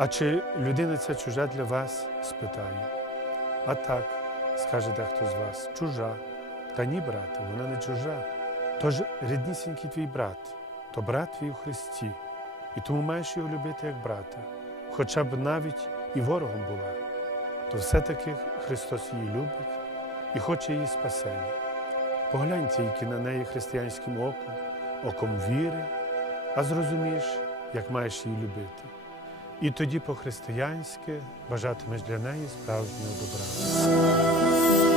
А чи людина ця чужа для вас? Спитає, А так, скаже дехто з вас, чужа. Та ні, брате, вона не чужа. Тож ріднісінький твій брат, то брат твій у Христі, і тому маєш його любити як брата, хоча б навіть і ворогом була, то все-таки Христос її любить і хоче її спасення. Поглянь тільки на неї християнським оком, оком віри, а зрозумієш, як маєш її любити. І тоді по-християнськи бажатимеш для неї справжнього добра.